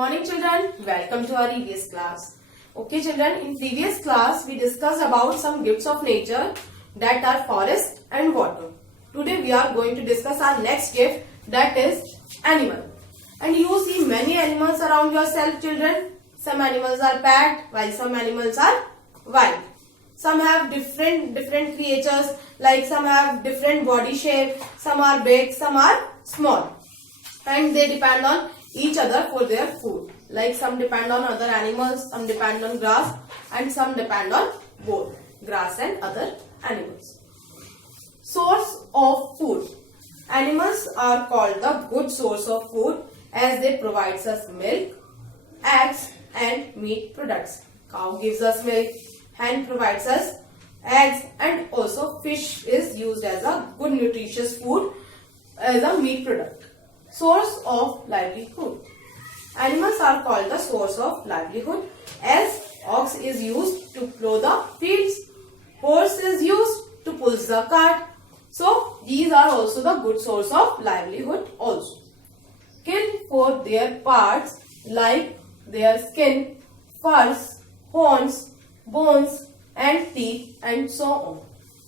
morning children, welcome to our EVS class. Okay children, in previous class we discussed about some gifts of nature that are forest and water. Today we are going to discuss our next gift, that is animal. And you see many animals around yourself children. Some animals are pet while some animals are wild. Some have different creatures, like some have different body shape, some are big, some are small. And they depend on each other for their food. Like some depend on other animals, some depend on grass, and some depend on both grass and other animals. Source of food. Animals are called the good source of food as they provide us milk, eggs and meat products. Cow gives us milk, hen provides us eggs, and also fish is used as a good nutritious food as a meat product. Source of livelihood. Animals are called the source of livelihood as ox is used to plough the fields, horse is used to pull the cart. So these are also the good source of livelihood also. Killed for their parts like their skin, furs, horns, bones and teeth and so on.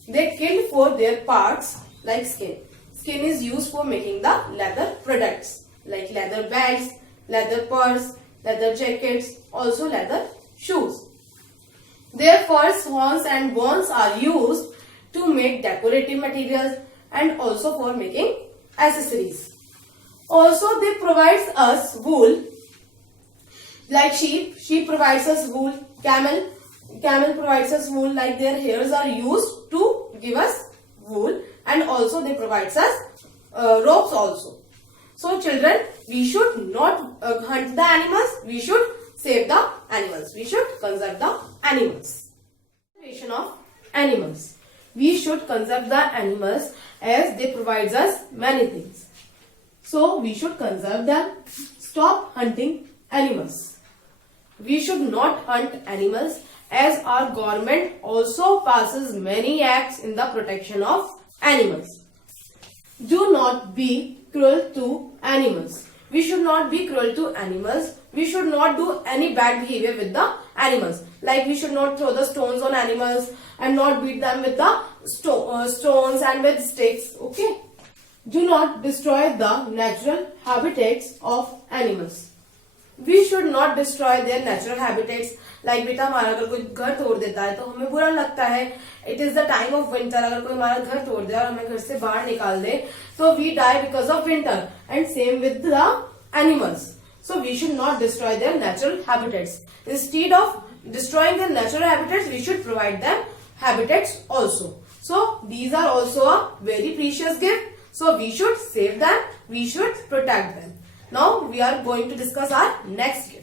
They killed for their parts like skin. Skin is used for making the leather products like leather bags, leather purse, leather jackets, also leather shoes. Their furs, horns and bones are used to make decorative materials and also for making accessories. Also they provide us wool like sheep. Sheep provides us wool. Camel provides us wool, like their hairs are used to give us wool, and also they provide us ropes also. So children, we should not hunt the animals, we should save the animals, we should conserve the animals. Conservation of animals. We should conserve the animals as they provide us many things. So we should conserve them. Stop hunting animals. We should not hunt animals as our government also passes many acts in the protection of animals. Do not be cruel to animals. We should not be cruel to animals. We should not do any bad behavior with the animals. Like we should not throw the stones on animals and not beat them with the stones and with sticks. Okay. Do not destroy the natural habitats of animals. We should not destroy their natural habitats. Like बेटा हमारा अगर कोई घर तोड़ देता है तो हमें बुरा लगता है. It is the time of winter. अगर कोई हमारा घर तोड़ दे और हमें घर से बाहर निकाल दे तो we die because of winter. And same with the animals. So we should not destroy their natural habitats. Instead of destroying their natural habitats, we should provide them habitats also. So these are also a very precious gift. So we should save them. We should protect them. Now we are going to discuss our next gift.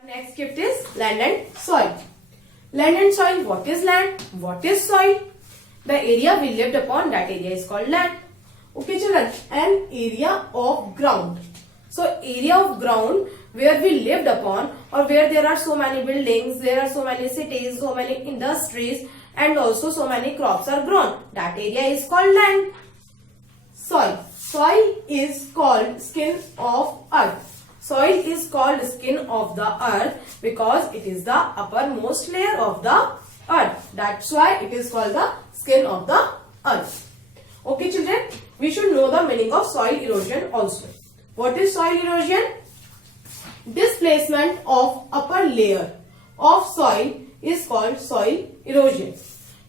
Our next gift is land and soil. Land and soil. What is land? What is soil? The area we lived upon, that area is called land. Okay children, an area of ground. So area of ground where we lived upon, or where there are so many buildings, there are so many cities, so many industries and also so many crops are grown. That area is called land. Soil. Soil is called skin of earth. Soil is called skin of the earth because it is the uppermost layer of the earth. That's why it is called the skin of the earth. Okay children, we should know the meaning of soil erosion also. What is soil erosion? Displacement of upper layer of soil is called soil erosion.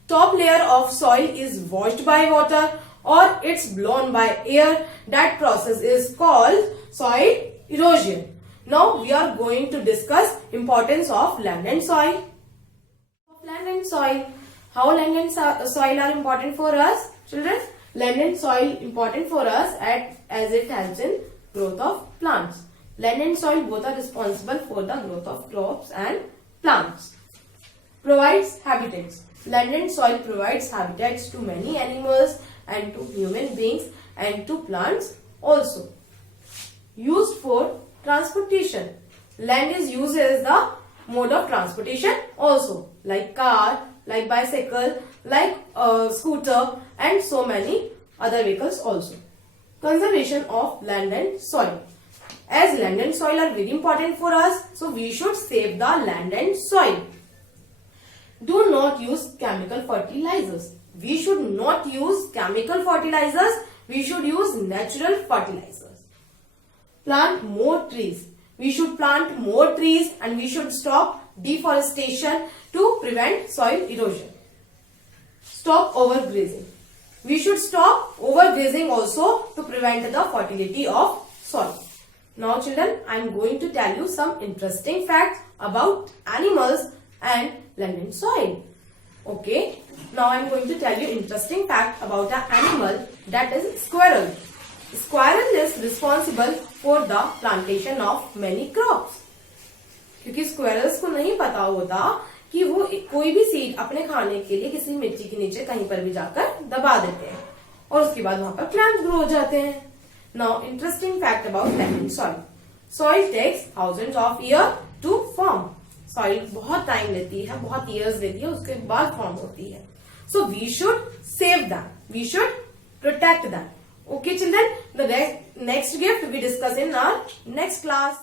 Top layer of soil is washed by water or it's blown by air. That process is called soil erosion. Now we are going to discuss importance of land and soil. Land and soil. How land and soil are important for us, children? Land and soil important for us as it helps in growth of plants. Land and soil both are responsible for the growth of crops and plants. Provides habitats. Land and soil provides habitats to many animals and to human beings and to plants also. Used for transportation. Land is used as the mode of transportation also, like car, like bicycle, like scooter and so many other vehicles also. Conservation of land and soil. As land and soil are very important for us, so we should save the land and soil. Do not use chemical fertilizers. We should not use chemical fertilizers. We should use natural fertilizers. Plant more trees. We should plant more trees and we should stop deforestation to prevent soil erosion. Stop overgrazing. We should stop overgrazing also to prevent the fertility of soil. Now children, I am going to tell you some interesting facts about animals and land and soil. Okay, now I am going to tell you interesting fact about an animal, that is squirrel. Squirrel is responsible for the plantation of many crops. क्योंकि squirrels को नहीं पता होता कि वो कोई भी seed अपने खाने के लिए किसी मिट्टी के नीचे कहीं पर भी जाकर दबा देते हैं और उसके बाद वहां पर प्लांट्स ग्रो हो जाते हैं. Now interesting fact about land and soil. Soil takes thousands of year to form. Soil बहुत टाइम लेती है, बहुत ईयर्स लेती है, उसके बाद फॉर्म होती है. So we should save that, we should protect that. Okay children, the next gift we discuss in our next class.